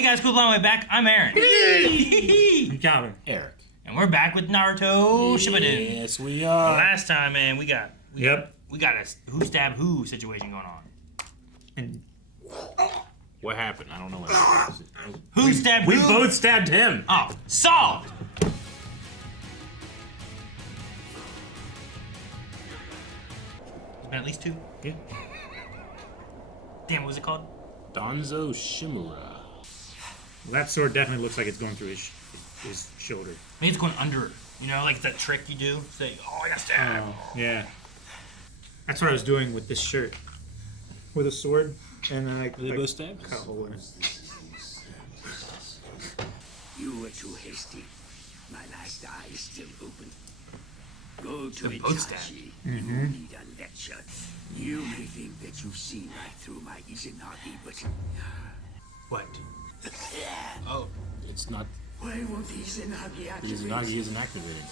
Hey guys, cool blind way back. I'm Aaron. You got it. Eric. And we're back with Naruto Shippuden. Yes, we are. Last time, man, we got a who stab who situation going on. And What happened? I don't know what happened. Who stabbed We who? both stabbed him. Oh, solved! There's been at least two. yeah. Damn, what was it called? Danzo Shimura. Well, that sword definitely looks like it's going through his shoulder. Maybe it's going under it. You know, like that trick you do. Say, oh, I got stabbed. Yeah. That's what I was doing with this shirt. With a sword, and then I They both stabbed? cut a hole in it. You were too hasty. My last eye is still open. Go to They're both stabbed. Itachi. You need a lecture. You may think that you've seen right through my Izanagi, but What? Oh. It's not. why won't the Izanagi activate? Izanagi isn't activated.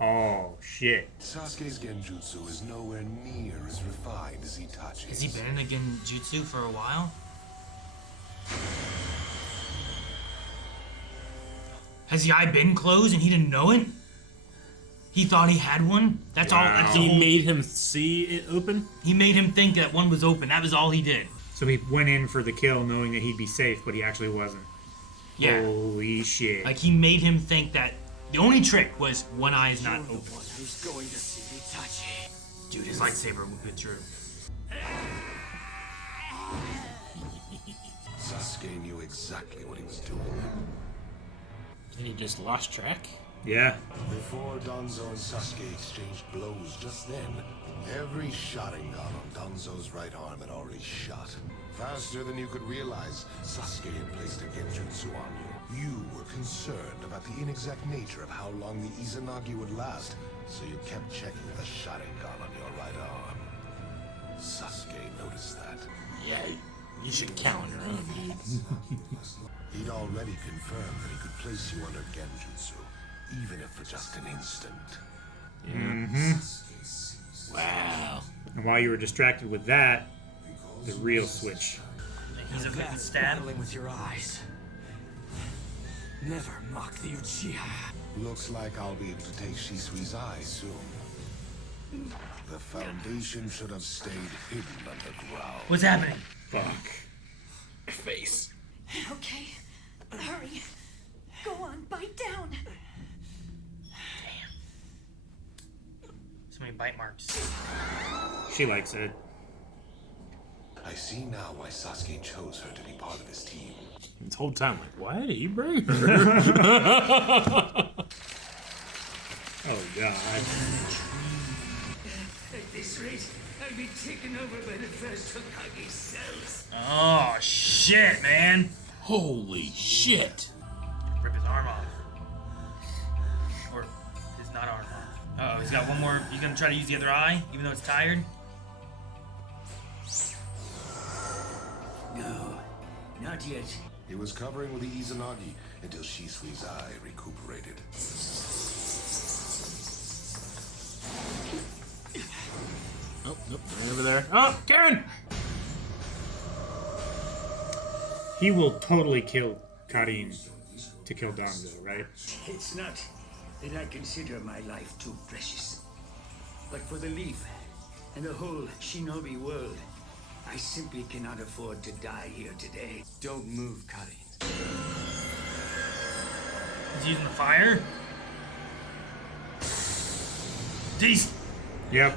Oh, shit. Sasuke's genjutsu is nowhere near as refined as Itachi's. Has he been in a genjutsu for a while? Has the eye been closed and he didn't know it? He thought he had one? That's all. That's the He whole, made him see it open? he made him think that one was open. That was all he did. So he went in for the kill knowing that he'd be safe, but he actually wasn't. Yeah. Holy shit. Like he made him think that the only trick was one eye is not open. Who's going to see Itachi? Dude, his lightsaber would be true. Sasuke knew exactly what he was doing. And he just lost track? Yeah. Before Danzo and Sasuke exchanged blows just then, every Sharingan on Danzo's right arm had already shot. Faster than you could realize, Sasuke had placed a genjutsu on you. You were concerned about the inexact nature of how long the Izanagi would last, so you kept checking the Sharingan on your right arm. Sasuke noticed that. Yeah. You should counter him, dude. He'd already confirmed that he could place you under genjutsu, even if for just an instant. Wow. And while you were distracted with that, the real switch. He's a fucking stab. With your eyes. Never mock the Uchiha. Looks like I'll be able to take Shisui's eye soon. The foundation should have stayed hidden underground. What's happening? Fuck. Face. Okay, hurry. Go on, bite down. So many bite marks. She likes it. I see now why Sasuke chose her to be part of his team. This whole time, like, why did he bring her? Oh, God. At this rate, I'll be taken over by the first Hokage cells. Oh, shit, man. Holy shit. Rip his arm off. Or his not arm off. Uh-oh, he's got one more. He's gonna try to use the other eye, even though it's tired. No, not yet. He was covering with the Izanagi until Shisui's eye recuperated. Oh, nope. Right over there. Oh, Karen! He will totally kill Karin to kill Danzo, right? It's not that I consider my life too precious. But for the Leaf and the whole shinobi world, I simply cannot afford to die here today. Don't move, Karin. He's using the fire. Jeez. Yep.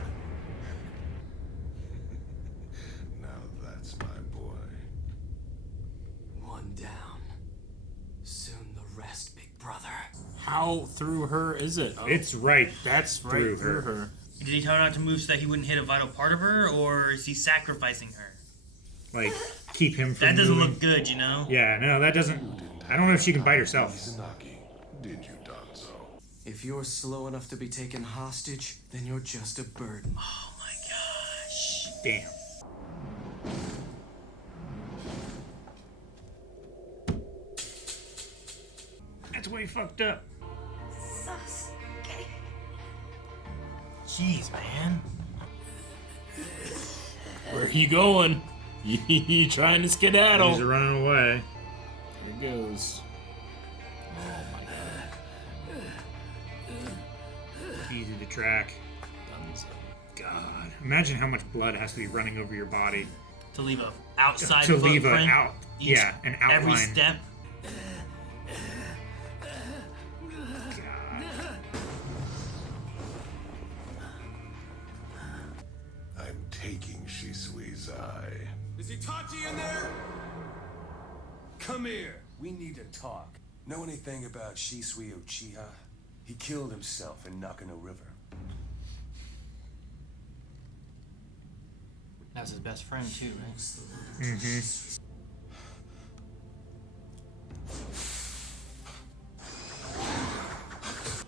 Now that's my boy. One down. Soon the rest, big brother. How through her is it? Oh, It's right. that's right through through her. her. Did he tell her not to move so that he wouldn't hit a vital part of her, or is he sacrificing her? Like, keep him from That doesn't moving. look good, you know? Yeah, no, that doesn't... I don't know if she can bite herself. Izanagi, did you, Danzo? If you're slow enough to be taken hostage, then you're just a burden. Oh my gosh. Damn. That's why he fucked up. Sasuke. Jeez, man. Where you going? You trying to He's skedaddle? running away. goes. Oh my god. Easy to track. Danzo. God. Imagine how much blood has to be running over your body To leave a outside to leave footprint. An outline. Every step. God. I'm taking Shisui's eye. Is Itachi in there? Come here. We need to talk. Know anything about Shisui Uchiha? He killed himself in Nakano River. That was his best friend too, right? Mm-hmm.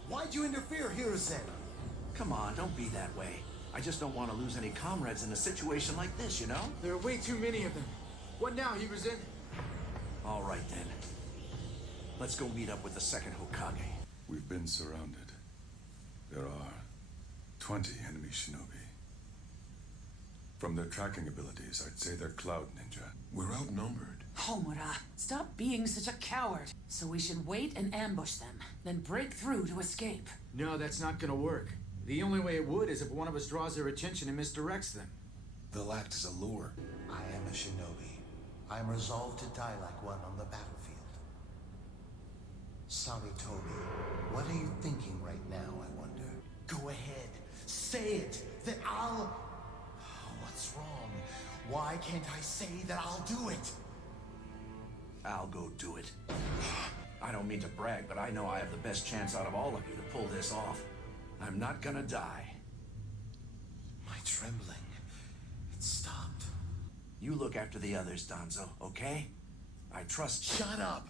Why'd you interfere, Hiruzen? Come on, don't be that way. I just don't want to lose any comrades in a situation like this, you know? There are way too many of them. What now, Hiruzen? All right, then. Let's go meet up with the second Hokage. We've been surrounded. There are 20 enemy shinobi. From their tracking abilities, I'd say they're Cloud Ninja. We're outnumbered. Homura, stop being such a coward. So we should wait and ambush them, then break through to escape. No, that's not gonna work. The only way it would is if one of us draws their attention and misdirects them. They'll act as a lure. I am a shinobi. I am resolved to die like one on the battlefield. Sarutobi, what are you thinking right now, I wonder? Go ahead, say it, that I'll... What's wrong? Why can't I say that I'll do it? I'll go do it. I don't mean to brag, but I know I have the best chance out of all of you to pull this off. I'm not gonna die. My trembling, it stopped. You look after the others, Danzo, okay? I trust you. Shut up!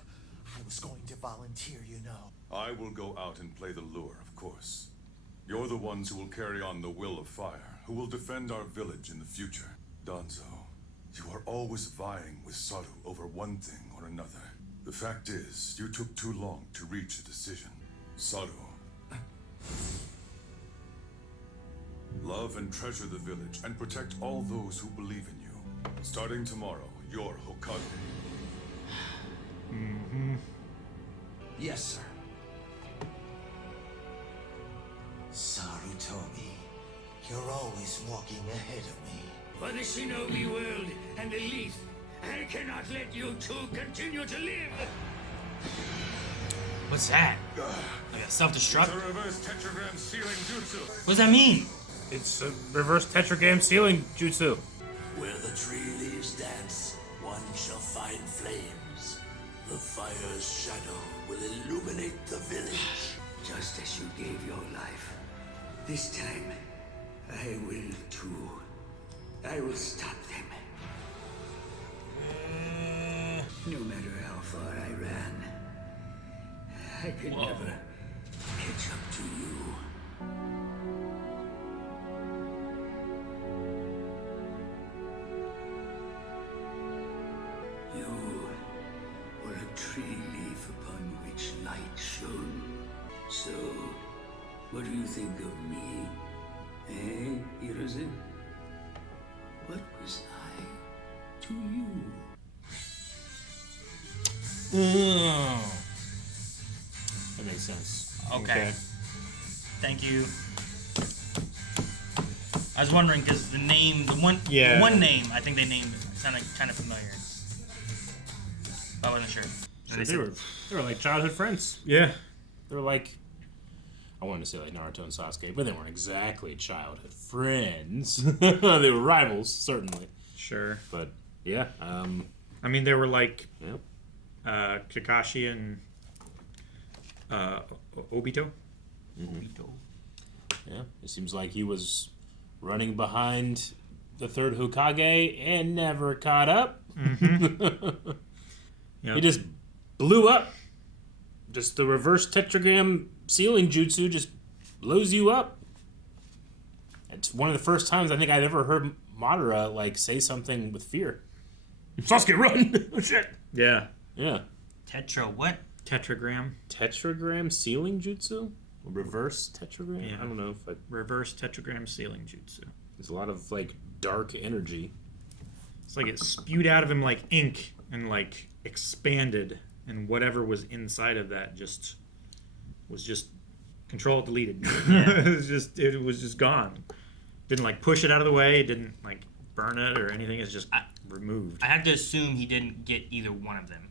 I was going to volunteer, you know. I will go out and play the lure, of course. You're the ones who will carry on the will of fire, who will defend our village in the future. Danzo, you are always vying with Saru over one thing or another. The fact is, you took too long to reach a decision. Saru. Love and treasure the village and protect all those who believe in you. Starting tomorrow, you're Hokage. Mm-hmm. Yes, sir. Sarutobi, you're always walking ahead of me. For the shinobi world and the leaf, I cannot let you two continue to live. What's that? Like a self-destruct? It's a reverse tetragram sealing jutsu. What does that mean? It's a reverse tetragram sealing jutsu. Where the tree leaves dance, one shall find flames. The fire's shadow will illuminate the village. Just as you gave your life, this time I will too. I will stop them. No matter how far I ran, I could never catch up to you. You were a tree leaf upon which light shone. So, what do you think of me? Eh, Hiruzen? What was I to you? That makes sense. Okay. Thank you. I was wondering because the name, the one name, I think they named it sounded kind of familiar. I wasn't sure. So they were like childhood friends. Yeah. They were like, I wanted to say like Naruto and Sasuke, but they weren't exactly childhood friends. They were rivals, certainly. Sure. But yeah, I mean, they were like yep. Kakashi and Obito. Obito. Yeah, it seems like he was running behind the third Hokage and never caught up. Mm-hmm. Yep. He just blew up. Just the reverse tetragram sealing jutsu just blows you up. It's one of the first times I think I'd ever heard Madara like say something with fear. Sasuke, run! Oh shit! Yeah. Yeah. What? Tetragram. Tetragram sealing jutsu? Reverse tetragram? Yeah. I don't know if I... Reverse tetragram sealing jutsu. There's a lot of like dark energy. It's like it spewed out of him like ink and like expanded and whatever was inside of that was just control deleted. Yeah. it was just gone. Didn't like push it out of the way. It didn't like burn it or anything. It's just removed. I have to assume he didn't get either one of them.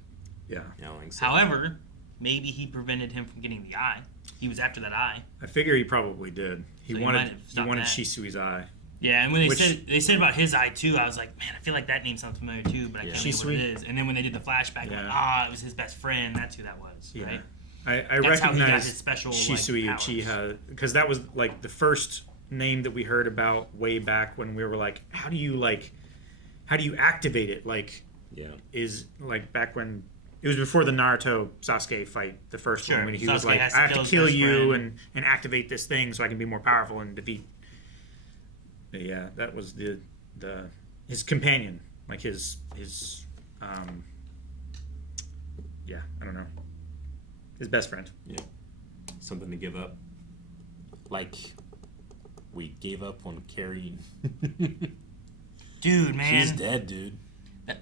Yeah. I don't think so. However, maybe he prevented him from getting the eye. He was after that eye. I figure he probably did. He So he might wanted have stopped that. Shisui's eye. Yeah, and when they said about his eye too, I was like, man, I feel like that name sounds familiar too, but I can't remember what it is. And then when they did the flashback, I'm like, it was his best friend. That's who that was. Yeah. Right? I That's how he got recognize his special, Shisui like, powers. Uchiha because that was like the first name that we heard about way back when we were like, how do you activate it? Like, is like back when it was before the Naruto Sasuke fight, the first one when he was like, I have to kill you and activate this thing so I can be more powerful and defeat. But yeah, that was his companion, like his yeah, I don't know. His best friend. Yeah. Something to give up. Like, we gave up on carrying. Dude, man. She's dead, dude.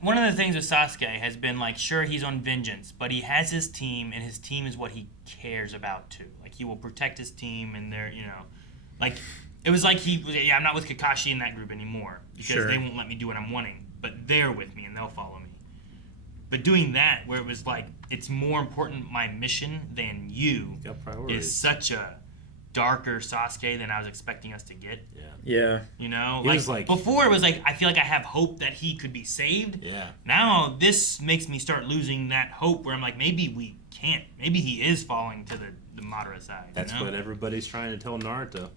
One of the things with Sasuke has been, like, sure, he's on vengeance, but he has his team, and his team is what he cares about, too. Like, he will protect his team, and they're, like, it was like he was, I'm not with Kakashi in that group anymore, because they won't let me do what I'm wanting, but they're with me, and they'll follow me. But doing that, where it was like, it's more important my mission than you, is such a darker Sasuke than I was expecting us to get. Yeah. Like, before it was like, I feel like I have hope that he could be saved. Yeah. Now, this makes me start losing that hope where I'm like, maybe we can't. Maybe he is falling to the Madara side. That's what everybody's trying to tell Naruto.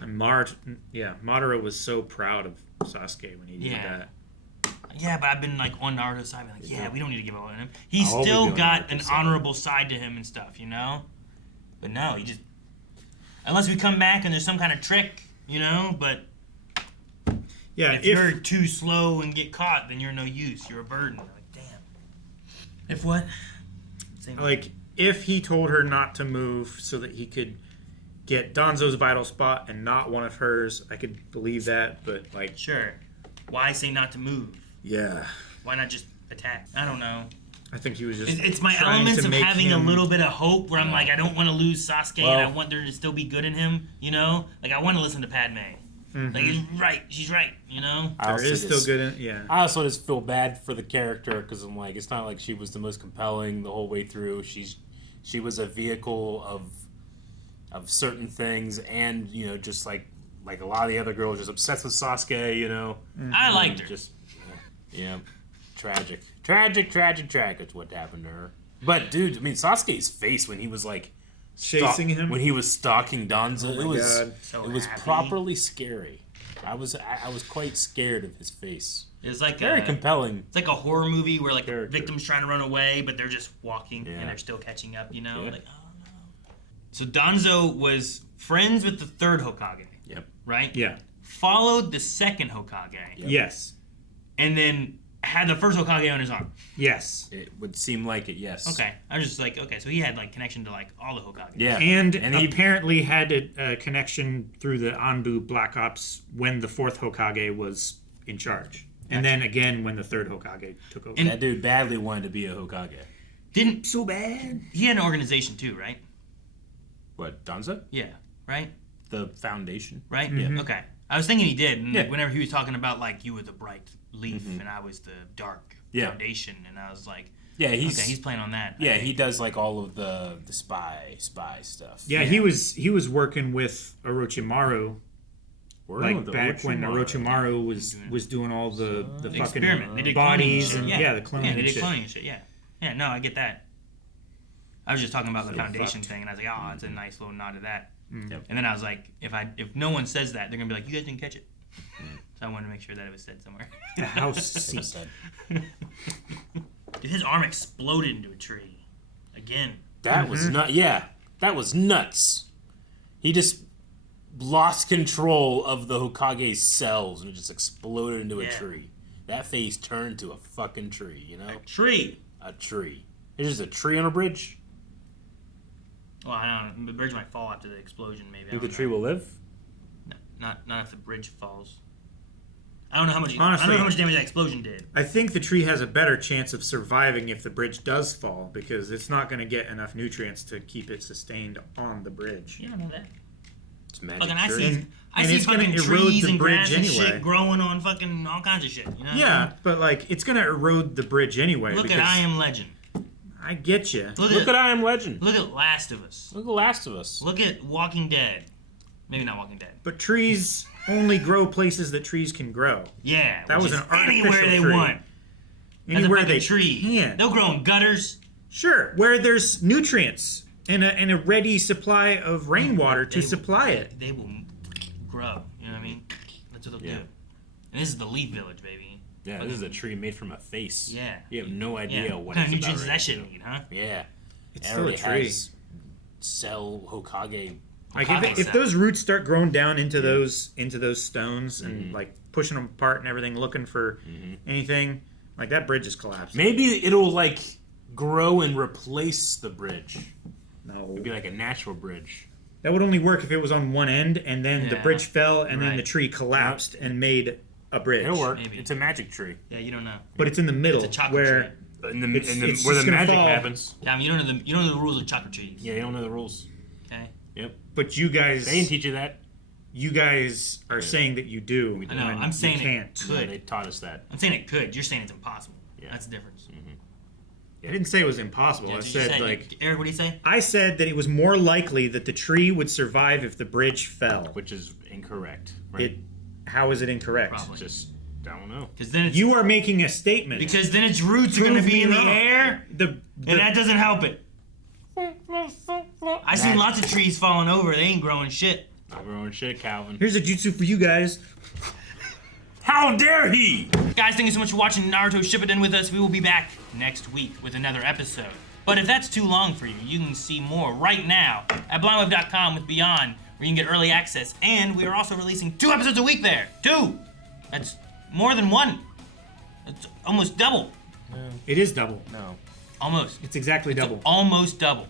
And Madara was so proud of Sasuke when he did that. Yeah, but I've been like on Naruto's side, like, we don't need to give up on him. He's still got an honorable side to him and stuff, But no, he just, unless we come back and there's some kind of trick, but if you're too slow and get caught, then you're no use. You're a burden. Like, damn. If what? If he told her not to move so that he could get Danzo's vital spot and not one of hers, I could believe that, but like... Sure. Why say not to move? Yeah. Why not just attack? I don't know. I think he was just It's my elements of having a little bit of hope where I'm like, I don't want to lose Sasuke and I want there to still be good in him, Like, I want to listen to Padme. Mm-hmm. Like, he's right. She's right, There is still good in I also just feel bad for the character because I'm like, it's not like she was the most compelling the whole way through. She was a vehicle of certain things and, just like a lot of the other girls just obsessed with Sasuke, Mm-hmm. I liked her. Just, tragic. It's what happened to her. But, dude, I mean, Sasuke's face when he was, like... chasing him? When he was stalking Danzo, Oh my God. It was properly scary. I was quite scared of his face. It was like very compelling. It's like a horror movie where, like, the victim's trying to run away, but they're just walking and they're still catching up, Like, oh, no. So Danzo was friends with the third Hokage. Yep. Right? Yeah. Followed the second Hokage. Yep. Yes. And then had the first Hokage on his arm. Yes. It would seem like it, yes. Okay. I was just like, okay, so he had, like, connection to, like, all the Hokage. Yeah. And he apparently had a connection through the Anbu Black Ops when the fourth Hokage was in charge. And then again when the third Hokage took over. And that dude badly wanted to be a Hokage. Didn't so bad. He had an organization too, right? What, Danzo? Yeah, right? The foundation. Right? Mm-hmm. Yeah. Okay. I was thinking he did. And like, whenever he was talking about, like, you were the bright leaf and I was the dark foundation. And I was like, he's playing on that. Yeah, he does, like, all of the spy stuff. Yeah, he was working with Orochimaru. Back when Orochimaru was doing all the fucking experiment. They did bodies cloning and shit. the cloning they did shit. cloning shit. Yeah, no, I get that. I was just talking about the foundation thing, and I was like, oh, it's a nice little nod to that. Yep. And then I was like, if no one says that, they're gonna be like, you guys didn't catch it. So I wanted to make sure that it was said somewhere. The house seat. Dude, his arm exploded into a tree again. That was not. Yeah, that was nuts. He just lost control of the Hokage's cells and it just exploded into a tree. That face turned to a fucking tree, A tree. A tree. There's just a tree on a bridge. Well, I don't know. The bridge might fall after the explosion, maybe. Think the tree will live? No, not if the bridge falls. I don't know how much. Honestly, I don't know how much damage that explosion did. I think the tree has a better chance of surviving if the bridge does fall because it's not going to get enough nutrients to keep it sustained on the bridge. Yeah, I know that. It's magic Fucking, tree. I see it's gonna fucking erode trees the and bridge grass and anyway. shit growing on fucking all kinds of shit. You know what I Yeah, mean? but like it's going to erode the bridge anyway. Look because at I Am Legend. I get you. Look at I Am Legend. Look at Last of Us. Look at Last of Us. Look at Walking Dead. Maybe not Walking Dead. But trees only grow places that trees can grow. Yeah, that which was is an artificial anywhere they tree. want. Anywhere they tree. can. They'll grow in gutters. Sure, where there's nutrients and a ready supply of rainwater to supply it. They will grow. You know what I mean? That's what they'll do. And this is the Leaf Village, baby. Yeah, this is a tree made from a face. Yeah. You have no idea what kind of it's about nutrients does that shit need, huh? Yeah. It's still a tree. Cell Hokage. Like if those roots start growing down into those stones and like pushing them apart and everything, looking for anything, like that bridge is collapsing. Maybe it'll like grow and replace the bridge. No, it'd be like a natural bridge. That would only work if it was on one end and then the bridge fell and then the tree collapsed and made a bridge. It'll work. Maybe. It's a magic tree. Yeah, you don't know. But it's in the middle It's a chocolate where tree. Where the magic happens. Yeah, I mean, you don't know the rules of chocolate trees. Yeah, you don't know the rules. Okay. Yep. But you guys, they didn't teach you that. You guys are saying that you do. I know. I'm saying it could. Yeah, they taught us that. I'm saying it could. You're saying it's impossible. Yeah. That's the difference. I didn't say it was impossible. Yeah, I did you said say- like Eric, what do you say? I said that it was more likely that the tree would survive if the bridge fell. Which is incorrect. Right? How is it incorrect? Probably. Just I don't know. Because then it's, You are making a statement. because then its roots are going to Prove be in me the wrong. air, and that doesn't help it. I've seen lots of trees falling over. They ain't growing shit. Not growing shit, Calvin. Here's a jutsu for you guys. How dare he! Guys, thank you so much for watching Naruto Shippuden with us. We will be back next week with another episode. But if that's too long for you, you can see more right now at blindweb.com with Beyond, where you can get early access. And we are also releasing 2 episodes a week there. 2! That's more than 1. That's almost double. It is double. No. Almost. It's exactly double. Almost double.